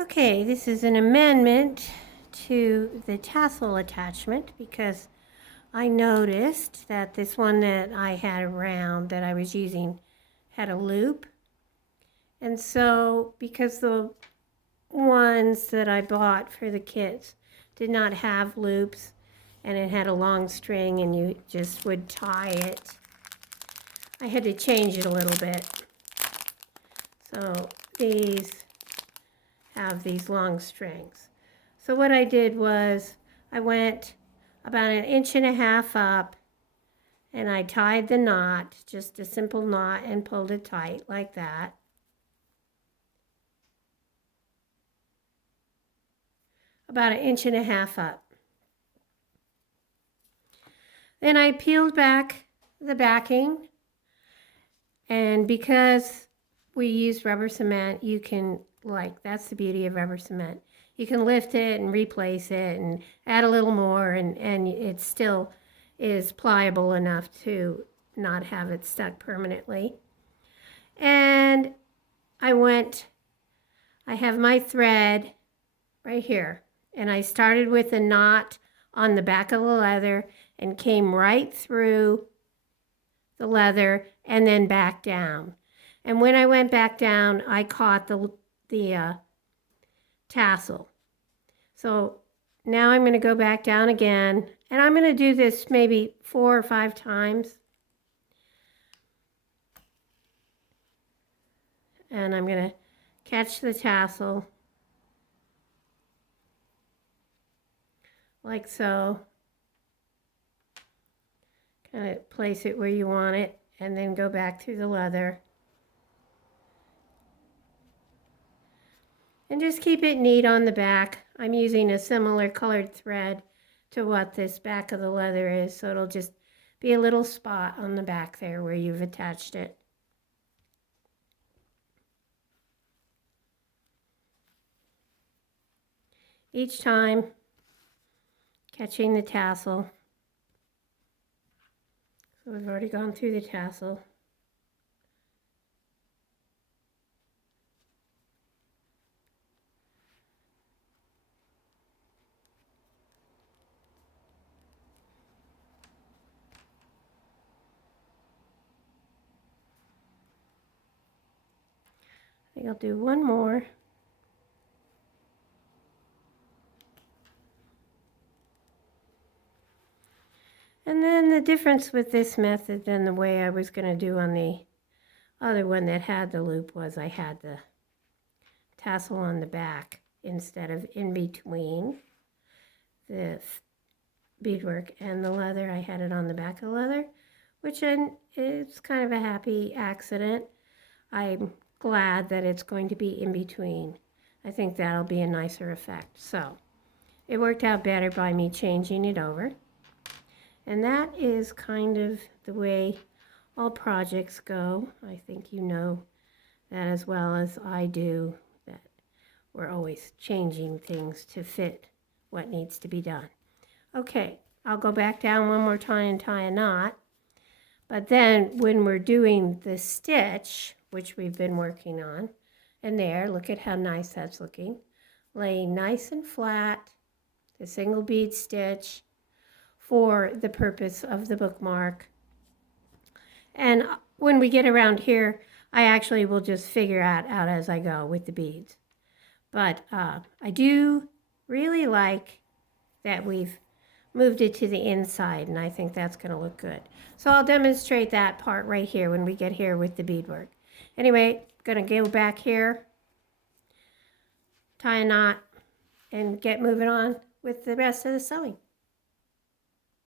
Okay, this is an amendment to the tassel attachment because I noticed that this one that I had around that I was using had a loop. And so because the ones that I bought for the kids did not have loops and it had a long string and you just would tie it, I had to change it a little bit. So these have these long strings. So what I did was I went about 1.5 inches up and I tied the knot, just a simple knot, and pulled it tight like that. About 1.5 inches up. Then I peeled back the backing, and because we use rubber cement, you can, that's the beauty of rubber cement. You can lift it and replace it and add a little more, and it still is pliable enough to not have it stuck permanently. And I have my thread right here, and I started with a knot on the back of the leather and came right through the leather and then back down. And when I went back down, I caught the tassel. So now I'm going to go back down again, and I'm going to do this maybe 4 or 5 times. And I'm going to catch the tassel like so. Kind of place it where you want it and then go back through the leather. And just keep it neat on the back. I'm using a similar colored thread to what this back of the leather is, so it'll just be a little spot on the back there where you've attached it. Each time, catching the tassel. So we've already gone through the tassel. I think I'll do one more. And then the difference with this method than the way I was going to do on the other one that had the loop was I had the tassel on the back instead of in between the beadwork and the leather. I had it on the back of the leather, which it's kind of a happy accident. I'm glad that it's going to be in between. I think that'll be a nicer effect. So it worked out better by me changing it over. And that is kind of the way all projects go. I think you know that as well as I do, that we're always changing things to fit what needs to be done. Okay, I'll go back down one more time and tie a knot. But then when we're doing the stitch, which we've been working on, and there, look at how nice that's looking. Laying nice and flat, the single bead stitch, for the purpose of the bookmark. And when we get around here, I actually will just figure out as I go with the beads. But I do really like that we've moved it to the inside, and I think that's going to look good. So I'll demonstrate that part right here when we get here with the beadwork. Anyway, going to go back here, tie a knot, and get moving on with the rest of the sewing.